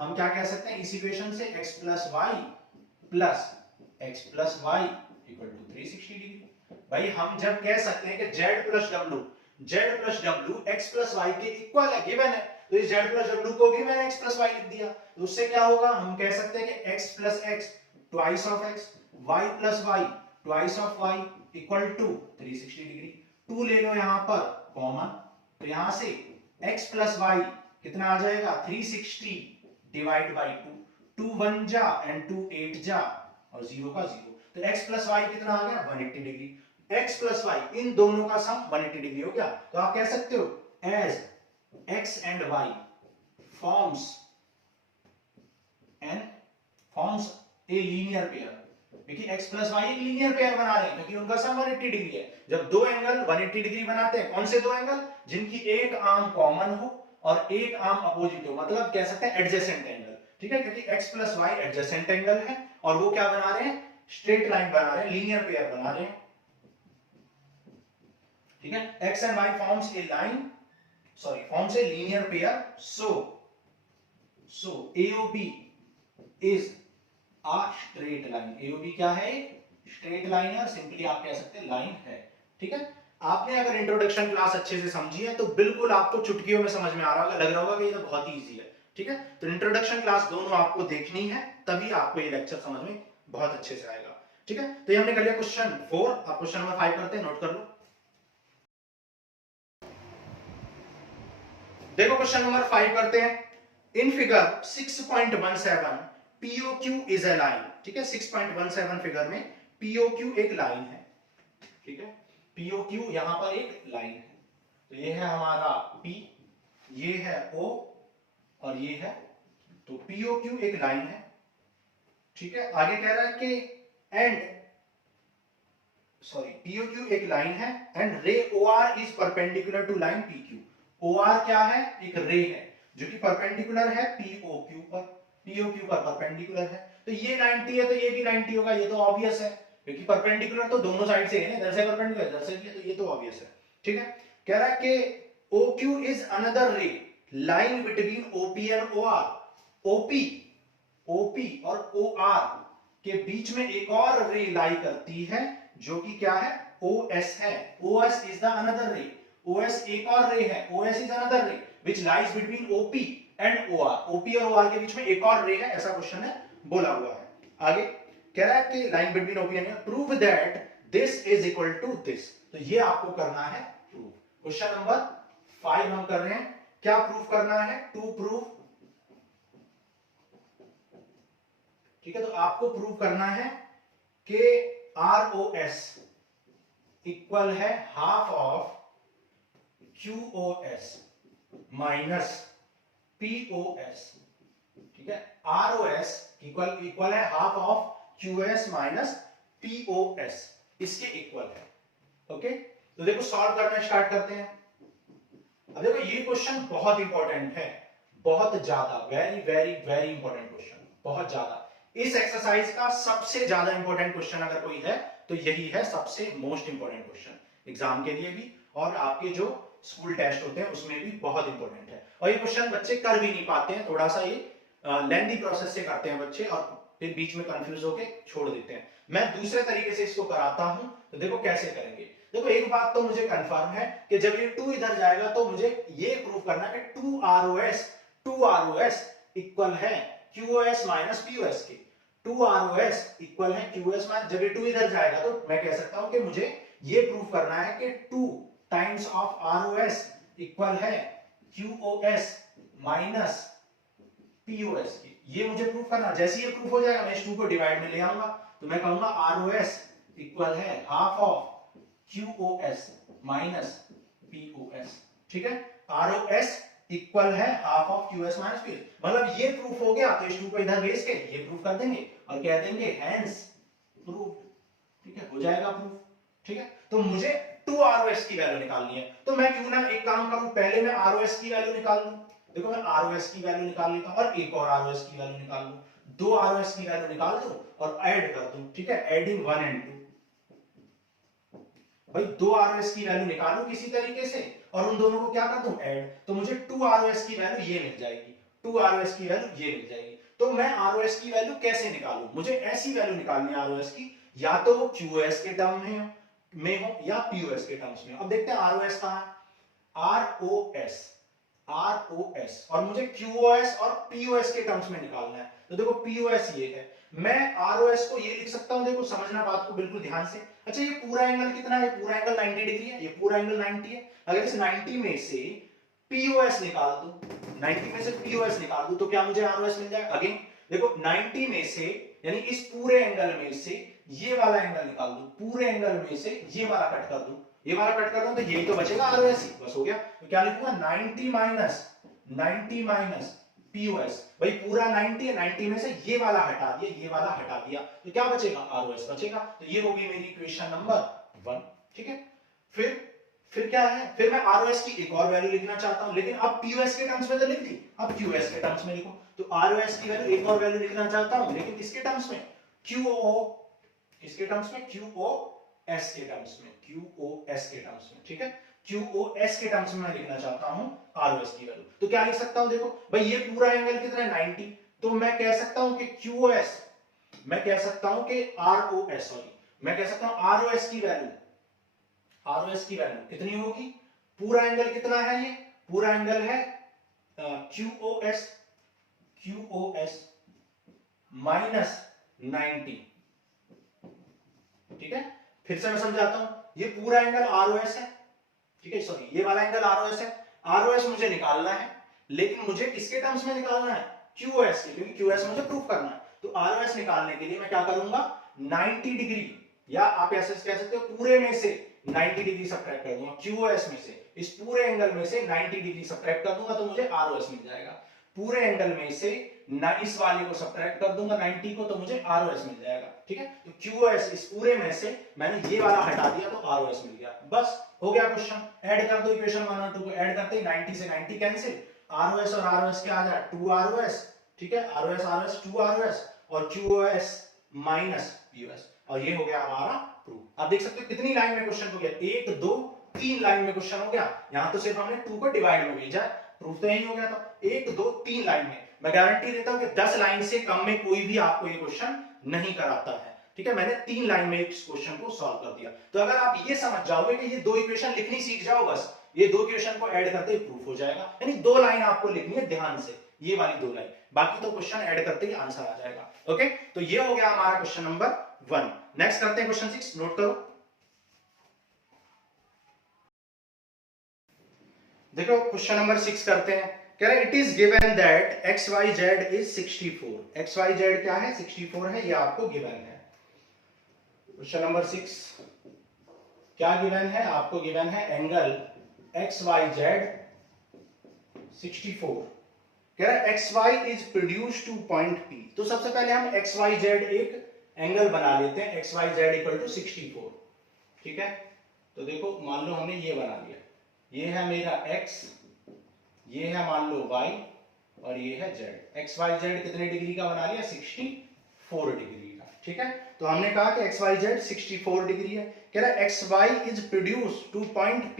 हम क्या कह सकते हैं इस इक्वेशन से x plus Y equal to 360 degree. भाई हम जब कह सकते हैं कि z plus W x plus Y के इक्वल है, गिवन है, तो इस z प्लस डब्ल्यू को भी मैंने x प्लस वाई लिख दिया, तो उससे क्या होगा, हम कह सकते हैं कि x plus x twice of x, y plus Y twice of y equal to 360 degree. 2 ले लो यहां पर कॉमन, तो यहां से x प्लस वाई कितना आ जाएगा 360 डिवाइड बाई 2, 2 1 जा एंड 2 8 जा और 0 का 0, तो x प्लस वाई कितना आ गया 180 डिग्री। x प्लस वाई इन दोनों का सम 180 डिग्री हो गया, तो आप कह सकते हो as x and y forms a linear pair, देखिए x प्लस वाई एक लीनियर पेयर बना रहे हैं क्योंकि उनका सम 180 डिग्री है। जब दो एंगल 180 डिग्री बनाते हैं, कौन से दो एंगल, जिनकी एक आर्म कॉमन हो और एक आर्म अपोजिट हो, मतलब कह सकते हैं एडजेसेंट एंगल, ठीक है, क्योंकि x plus Y adjacent angle है और वो क्या बना रहे हैं, स्ट्रेट लाइन बना रहे हैं, लीनियर पेयर बना रहे हैं, ठीक है। x and y forms a linear pair, so AOB is a straight line. AOB क्या है, स्ट्रेट लाइन है, और सिंपली आप कह सकते हैं लाइन है, ठीक है। आपने अगर इंट्रोडक्शन क्लास अच्छे से समझी है तो बिल्कुल आपको चुटकियों में समझ में आ रहा होगा, लग रहा होगा कि ये तो बहुत ही इजी है, ठीक है। तो इंट्रोडक्शन क्लास दोनों आपको देखनी है, तभी आपको ये लेक्चर समझ में बहुत अच्छे से आएगा, ठीक है। तो ये हमने कर लिया क्वेश्चन 4, अब क्वेश्चन नंबर 5 करते हैं, नोट कर लो। देखो क्वेश्चन नंबर 5 करते हैं। In figure 6.17 POQ is a line, ठीक है। 6.17 फिगर में POQ एक लाइन है, ठीक है। POQ यहां पर एक लाइन है, तो ये है हमारा P, ये है O और ये है, तो POQ एक लाइन है, ठीक है। आगे कह रहा है कि POQ एक लाइन है and ray OR is perpendicular to line PQ। OR क्या है, एक रे है जो कि परपेंडिकुलर है POQ पर परपेंडिकुलर है, तो ये 90 है तो ये भी 90 होगा, ये तो ऑब्वियस है, क्योंकि परपेंडिकुलर तो दोनों साइड से है, इधर से परपेंडिकुलर इधर से भी है, तो ये तो ऑब्वियस है, ठीक है। कह रहा है कि OQ इज अनदर रे line between OP and OR। OP और OR के बीच में एक और रे लाई करती है जो कि क्या है, OS है। OS इज द अनदर रे, OS एक और रे है, OS इज अनदर रे which lies between OP and OR। OP और OR के बीच में एक और रे है, ऐसा क्वेश्चन है, बोला हुआ है। आगे कह रहा है कि line between OP and prove that this is equal to this, तो ये आपको करना है प्रूव। क्वेश्चन नंबर 5 हम कर रहे हैं, क्या प्रूव करना है, टू प्रूव, ठीक है। तो आपको प्रूव करना है कि ROS इक्वल है half of QOS minus POS, ठीक है। ROS इक्वल है half of QS minus POS, इसके इक्वल है, ओके। तो देखो सॉल्व करना स्टार्ट करते हैं। अब देखो ये क्वेश्चन बहुत इंपॉर्टेंट है, बहुत ज्यादा, very very very important question, बहुत ज्यादा। इस एक्सरसाइज का सबसे ज्यादा इंपॉर्टेंट क्वेश्चन अगर कोई है तो यही है, सबसे मोस्ट इंपॉर्टेंट क्वेश्चन एग्जाम के लिए भी और आपके जो स्कूल टेस्ट होते हैं उसमें भी बहुत इंपॉर्टेंट है। और ये क्वेश्चन बच्चे कर भी नहीं पाते हैं, थोड़ा सा ये लेंथी प्रोसेस से करते हैं बच्चे और फिर बीच में कंफ्यूज होके छोड़ देते हैं। मैं दूसरे तरीके से इसको कराता हूं, तो देखो कैसे करेंगे। देखो एक बात तो मुझे कंफर्म है कि जब ये 2 इधर जाएगा तो मुझे ये प्रूव करना है कि 2ROS इक्वल है QoS माइनस PoS के। 2ROS इक्वल है QoS माइनस, जब ये 2 इधर जाएगा तो मैं कह सकता हूं कि मुझे ये प्रूव करना है कि 2 टाइम्स ऑफ ROS इक्वल है QoS माइनस PoS की। ये मुझे प्रूफ करना, जैसे ये प्रूफ हो जाएगा मैं इस 2 को डिवाइड में ले आऊंगा, तो मैं कहूंगा ROS इक्वल है half of QoS minus PoS। ठीक है, ROS इक्वल है half of QoS minus PoS, मतलब ये प्रूफ हो गया। तो इस 2 को इधर भेज के ये प्रूफ कर देंगे और कह देंगे हेंस प्रूफ। ठीक है, हो जाएगा प्रूफ। ठीक है, तो मुझे 2ROS की वैल्यू निकालनी है, तो मैं क्यों ना एक काम करूं, पहले मैं ROS की वैल्यू निकाल लूं। देखो मैं ROS की वैल्यू निकाल लेता हूं और एक और ROS की वैल्यू निकाल लूं, 2 ROS की वैल्यू निकाल दूं और ऐड कर दूं। ठीक है, एडिंग 1 एंड 2, भाई 2 ROS की वैल्यू निकालूं किसी तरीके से और उन दोनों को क्या कर दूं, ऐड, तो मुझे 2 ROS की वैल्यू ये मिल जाएगी, 2 ROS की वैल्यू ये मिल जाएगी। तो मैं ROS की वैल्यू कैसे निकालूं, मुझे ऐसी वैल्यू निकालनी है ROS की, या तो वो QoS के टर्म में हो या PoS के टर्म्स में। अब देखते हैं ROS कहां है, ROS और मुझे QoS और PoS के टर्म्स में निकालना है। तो देखो PoS ये है, मैं ROS को ये लिख सकता हूं, देखो समझना बात को बिल्कुल ध्यान से। अच्छा ये पूरा एंगल कितना है, पूरा एंगल 90 डिग्री है, ये पूरा एंगल 90 है। अगर इस 90 में से PoS निकाल दूं, 90 में से PoS निकाल दूं तो क्या मुझे ROS मिल जाएगा। अगेन देखो 90 में से, यानी इस पूरे एंगल में से ये वाला एंगल निकाल दूं, पूरे एंगल में से ये वाला कट कर दूं, ये वाला कट कर दूं तो यही तो बचेगा ROS ही, बस हो गया। तो क्या लिखूंगा 90 माइनस PoS, भाई पूरा 90 है, 90 में से ये वाला हटा दिया, ये वाला हटा दिया, तो क्या बचेगा, ROS बचेगा। तो ये हो गई मेरी इक्वेशन नंबर 1। ठीक है, फिर क्या है, फिर मैं ROS की एक और वैल्यू लिखना चाहता हूं, लेकिन अब PoS के टर्म्स में तो लिख दी, अब QoS के टर्म्स में लिखो। तो ROS की वैल्यू एक और वैल्यू लिखना चाहता हूं, लेकिन किसके टर्म्स में, किसके टर्म्स में, QoS के टर्म्स में, QoS के टर्म्स में। ठीक है, QoS के टर्म्स में मैं लिखना चाहता हूं ROS की वैल्यू। तो क्या लिख सकता हूं, देखो भाई ये पूरा एंगल कितना है 90, तो मैं कह सकता हूं कि QoS, मैं कह सकता हूं कि ROS, सॉरी मैं कह सकता हूं ROS की वैल्यू, ROS की वैल्यू कितनी होगी, पूरा एंगल कितना है, ये पूरा एंगल है QoS माइनस 90। ठीक है, फिर से मैं समझाता हूं, ये पूरा एंगल ROS है, ठीक है, सॉरी ये वाला एंगल ROS है, ROS मुझे निकालना है, लेकिन मुझे किसके टर्म्स में निकालना है, QoS के, क्योंकि QoS मुझे प्रूफ करना है। तो ROS निकालने के लिए मैं क्या करूंगा, 90 डिग्री, या आप ऐसे कह सकते हो पूरे में से 90 डिग्री सब्ट्रैक्ट कर दूंगा, QoS में से इस पूरे एंगल में से 90 डिग्री सब्ट्रैक्ट कर दूंगा तो मुझे ROS मिल जाएगा। पूरे एंगल में से इस वाले को सब्ट्रैक्ट कर दूंगा 90 को, तो मुझे ROS मिल जाएगा। ठीक है, तो QoS इस पूरे में से मैंने ये वाला हटा दिया तो ROS मिल गया, बस हो गया क्वेश्चन। ऐड कर दो इक्वेशन 1 और 2 को, ऐड करते ही 90 से 90 कैंसिल, ROS और ROS क्या आ जाए 2ROS। ठीक है, ROS 2ROS और QoS माइनस PoS, और ये हो गया हमारा प्रूफ। आप देख सकते हो कितनी लाइन में क्वेश्चन हो गया, 1 2 3 लाइन में क्वेश्चन हो गया। यहां तो सिर्फ हमने 2 को डिवाइड में भेजा, प्रूफ तो यही हो गया था, 1 2 3 लाइन में। मैं गारंटी देता हूं कि 10 लाइन से कम में कोई भी आपको ये क्वेश्चन नहीं कराता है। ठीक है, मैंने 3 लाइन में इस क्वेश्चन को सॉल्व कर दिया। तो अगर आप ये समझ जाओगे कि ये 2 इक्वेशन लिखनी सीख जाओ, बस ये 2 इक्वेशन को ऐड करते ही प्रूफ हो जाएगा। यानी 2 लाइन आपको लिखनी है ध्यान से, ये वाली 2 लाइन, बाकी तो क्वेश्चन ऐड करते ही आंसर आ जाएगा। ओके, तो ये हो गया हमारा क्वेश्चन नंबर 1। नेक्स्ट करते हैं क्वेश्चन 6, नोट करो। देखो क्वेश्चन नंबर 6 करते हैं, कह रहे it is given that XYZ is 64। XYZ क्या है, 64 है, ये आपको गिवन है। क्वेश्चन नंबर 6 क्या गिवन है, आपको गिवन है एंगल XYZ 64। कह रहा है XY is produce to point P। तो सबसे पहले हम XYZ एक एंगल बना लेते हैं, XYZ इक्वल टू 64। ठीक है, तो देखो मान लो हमने ये बना लिया, ये है मेरा X, ये है मान लो Y और ये है Z। XYZ कितने डिग्री का बना लिया, 64 डिग्री का। ठीक है, तो हमने कहा कि XYZ 64 डिग्री है। कह रहा है XY is produce to point P,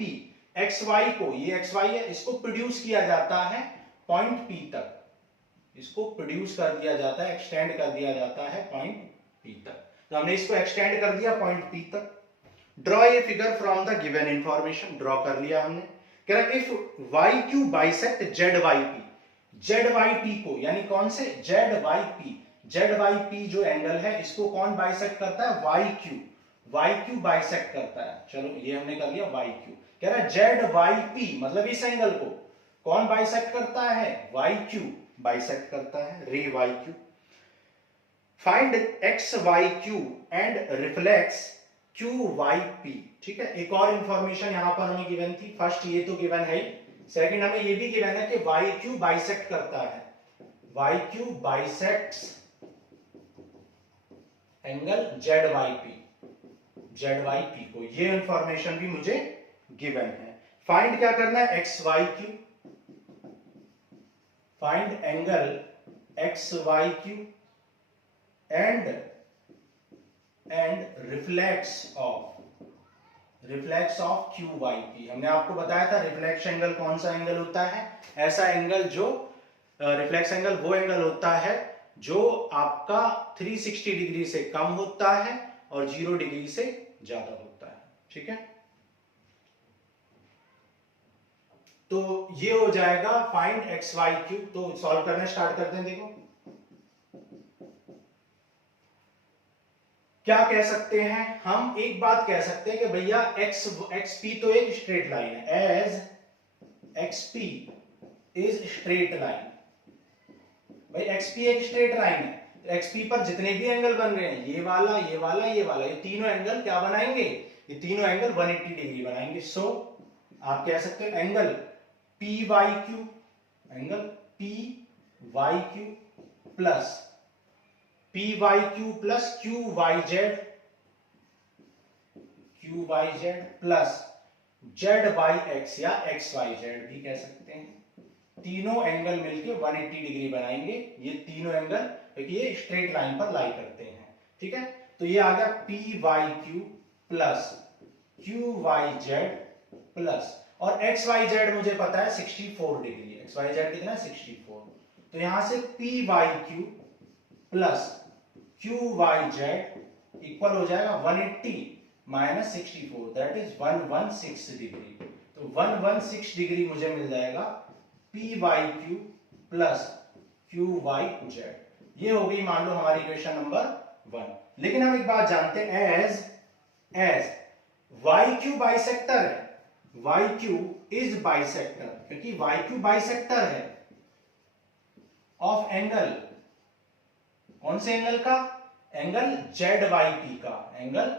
X Y को, ये एक्स वाई है, इसको प्रोड्यूस किया जाता है पॉइंट पी तक, इसको प्रोड्यूस कर दिया जाता है, एक्सटेंड कर दिया जाता है पॉइंट पी तक। तो हमने इसको एक्सटेंड कर दिया पॉइंट पी तक। Draw a figure from the given information, draw कर लिया हमने। कह रहा if Y Q bisect Z Y P, Z Y P को, यानी कौन से, Z Y P, Z Y P जो एंगल है इसको कौन बाइसेक्ट करता है, Y Q, Y Q bisect करता है। चलो ये हमने कर लिया वाई क्यू। कह रहा है जेड वाई पी मतलब इस एंगल को कौन बाइसेक्ट करता है, वाई क्यू बाइसेक्ट करता है, ray Y Q. Find X Y Q and reflex Q Y P. ठीक है, एक और इंफॉर्मेशन यहां पर हमें गिवन थी। फर्स्ट ये तो गिवन है, सेकंड हमें ये भी गिवन है कि वाई क्यू बाइसेक्ट करता है, Y Q bisects angle Z Y P, Z Y P को, ये इंफॉर्मेशन भी मुझे गिवन है। फाइंड क्या करना है, X Y Q, find angle X Y Q and reflex of Q Y P. हमने आपको बताया था रिफ्लेक्स एंगल कौन सा एंगल होता है, ऐसा एंगल जो रिफ्लेक्स एंगल वो एंगल होता है जो आपका 360 डिग्री से कम होता है और 0 डिग्री से ज्यादा होता है। ठीक है, तो ये हो जाएगा फाइंड एक्स वाई क्यू। तो सॉल्व करना स्टार्ट करते हैं। देखो क्या कह सकते हैं हम, एक बात कह सकते हैं कि भैया एक्स पी तो एक स्ट्रेट लाइन है, as X P is straight line. भाई एक्स पी एक स्ट्रेट लाइन है, तो एक्स पी पर जितने भी एंगल बन रहे हैं, ये वाला ये वाला ये वाला, ये तीनों एंगल क्या बनाएंगे, ये तीनों एंगल 180 डिग्री बनाएंगे। सो आप कह सकते हो angle P Y Q, angle P Y Q plus P Y Q plus Q Y Z, Q Y Z plus Z Y X या एक्स वाई जेड भी कह सकते हैं। तीनों एंगल मिलके 180 डिग्री बनाएंगे, ये तीनों एंगल, क्योंकि ये स्ट्रेट लाइन पर लाई करते हैं। ठीक है, तो ये आ गया P Y Q plus Q Y Z plus, और एक्स वाई जेड मुझे पता है 64 डिग्री, एक्स वाई जेड कितना 64, तो यहां से P Y Q plus Q Y Z equal हो जाएगा 180 माइनस 64, दैट इज 116 डिग्री। तो 116 डिग्री मुझे मिल जाएगा P Y Q plus Q Y Z. ये हो गई मान लो हमारी इक्वेशन नंबर 1। लेकिन हम एक बात जानते हैं, एज वाई क्यू बाइसेक्टर है, वाई क्यू इज बाइसेक्टर, क्योंकि वाई क्यू बाइसेक्टर है ऑफ एंगल, कौन से एंगल का, एंगल जेड वाई पी का, एंगल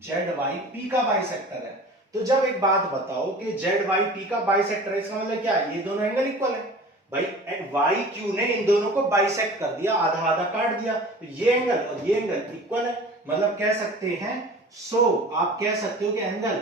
जेड वाई पी का बाइसेक्टर है। तो जब एक बात बताओ कि जेड वाई पी का बाइसेक्टर है, इसका मतलब क्या है, ये दोनों एंगल इक्वल है। भाई वाई क्यू ने इन दोनों को बाइसेक्ट कर दिया, आधा आधा काट दिया, तो ये एंगल और ये एंगल इक्वल है, मतलब कह सकते हैं, सो आप कह सकते हो कि एंगल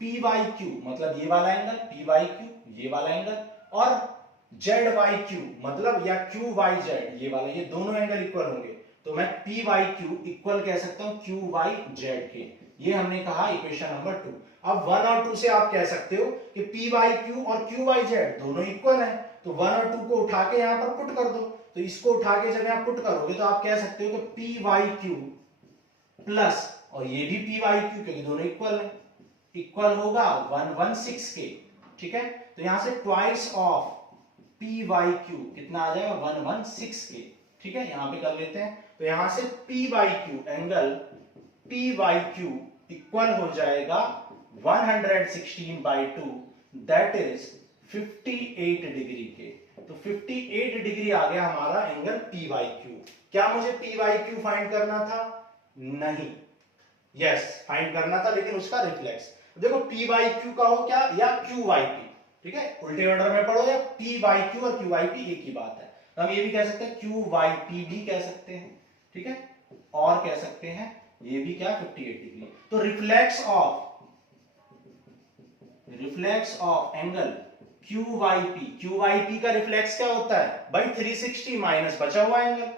पी वाई क्यू मतलब ये वाला एंगल, पी वाई क्यू ये वाला एंगल, और जेड वाई क्यू मतलब या क्यू वाई जेड ये वाला, ये दोनों एंगल इक्वल होंगे। तो मैं पी वाई क्यू इक्वल कह सकता हूं क्यू वाई जेड के। ये हमने कहा इक्वेशन नंबर 2। अब 1 और 2 से आप कह सकते हो कि पी वाई क्यू और क्यू वाई जेड दोनों इक्वल हैं, तो 1 और 2 को उठा के यहां पर पुट कर दो। तो इसको उठा के जब यहां पुट करोगे तो आप कह सकते हो कि पी वाई क्यू प्लस, और ये भी पी वाई क्यू क्योंकि दोनों इक्वल है, इक्वल होगा 116 के। ठीक है, तो यहां से twice of P Y Q कितना आ जाएगा 116 के। ठीक है, यहां पे कर लेते हैं, तो यहां से P Y Q angle P Y Q equal हो जाएगा 116/2, दैट इज 58 डिग्री के। तो 58 डिग्री आ गया हमारा एंगल पी वाई क्यू। क्या मुझे पी वाई क्यू फाइंड करना था, नहीं, यस फाइंड करना था, लेकिन उसका रिफ्लेक्स देखो, पी वाई क्यू का हो क्या, या क्यू वाई पी। ठीक है, उल्टे ऑर्डर में पढ़ो, या पी वाई क्यू और क्यू वाई पी एक ही बात है। तो हम ये भी कह सकते हैं क्यू वाई पी भी कह सकते हैं। ठीक है, और कह सकते हैं ये भी क्या 58 डिग्री। तो reflex of angle Q Y P, Q Y P का रिफ्लेक्स क्या होता है भाई 360 माइनस बचा हुआ एंगल।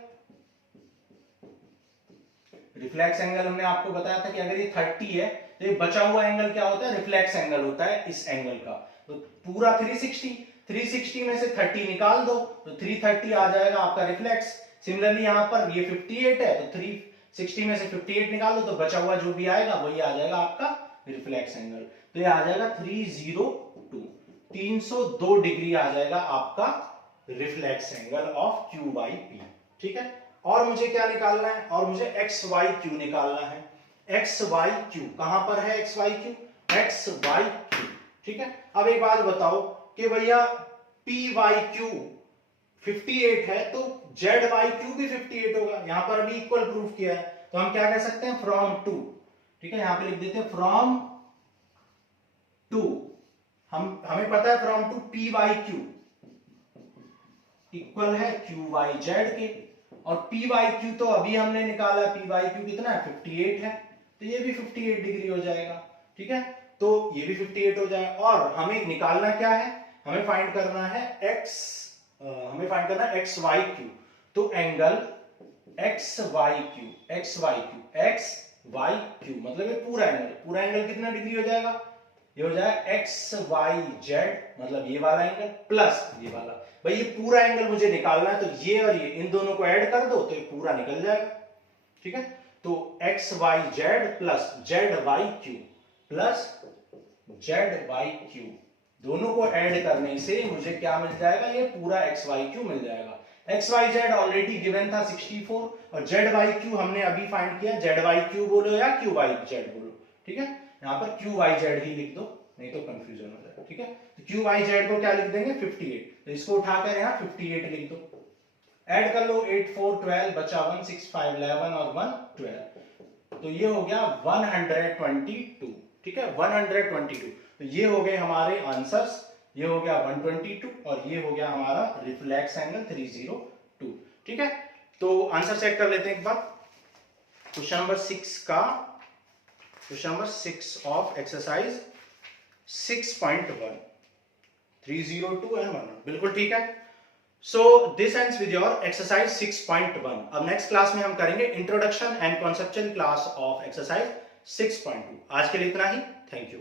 रिफ्लेक्स एंगल हमने आपको बताया था कि अगर ये 30 है तो ये बचा हुआ एंगल क्या होता है, रिफ्लेक्स एंगल होता है इस एंगल का। तो पूरा 360 में से 30 निकाल दो तो 330 आ जाएगा आपका रिफ्लेक्स। सिमिलरली यहाँ पर ये 58 है तो 360 में से 58 निकाल दो तो बचा हुआ जो भी आएगा वही आ जाएगा आपका रिफ्लेक्स एंगल। तो ये आ जाएगा 302 डिग्री आ जाएगा आपका reflex angle of Q by P. ठीक है, और मुझे क्या निकालना है, और मुझे एक्स वाई क्यू निकालना है। एक्स वाई क्यू कहां पर है, X Y Q, X Y Q. ठीक है, अब एक बात बताओ कि भैया पी वाई क्यू 58 है तो जेड वाई क्यू भी 58 होगा। यहां पर अभी इक्वल प्रूफ किया है तो हम क्या कह सकते हैं, फ्रॉम टू। ठीक है, यहां पे लिख देते हैं फ्रॉम टू, हमें पता है from two P Y Q equal है क्यू वाई जेड के, और पी वाई क्यू तो अभी हमने निकाला, पी वाई क्यू कितना है 58 है, तो ये भी 58 डिग्री हो जाएगा। ठीक है, तो ये भी 58 हो जाएगा। और हमें निकालना क्या है, हमें फाइंड करना है एक्स वाई क्यू। तो एंगल एक्स वाई क्यू मतलब ये पूरा एंगल कितना डिग्री हो जाएगा, ये हो जाएगा एक्स वाई जेड मतलब ये वाला एंगल प्लस ये वाला। भाई ये पूरा एंगल मुझे निकालना है तो ये और ये इन दोनों को ऐड कर दो तो ये पूरा निकल जाएगा। ठीक है, तो X Y Z plus Z Y Q plus Z Y Q, दोनों को ऐड करने से मुझे क्या मिल जाएगा, ये पूरा एक्स वाई क्यू मिल जाएगा। X Y Z already given था 64 और जेड वाई क्यू हमने अभी फाइंड किया, जेड वाई क्यू बोलो या क्यू वाई जेड बोलो। ठीक है, यहाँ पर क्यू वाई जेड ही लिख दो नहीं तो कंफ्यूजन हो जाएगा। ठीक है, तो क्यू वाई जेड को क्या लिख देंगे 58, तो इसको उठाकर यहाँ 58 लिख दो, ऐड कर लो 8 4 12 बचा 1 6 5 11 और 1 12, तो ये हो गया 122। ठीक है, 122, तो ये हो गए हमारे आंसर्स, ये हो गया 122 और ये हो गया हमारा रिफ्लेक्स एंगल 302। ठीक है, तो आंसर चेक कर लेते हैं एक बार। Question number 6 of exercise 6.1 302 and 1, बिल्कुल ठीक है। So this ends with your exercise 6.1। अब नेक्स्ट क्लास में हम करेंगे introduction and conceptual class of exercise 6.2। आज के लिए इतना ही, थैंक यू।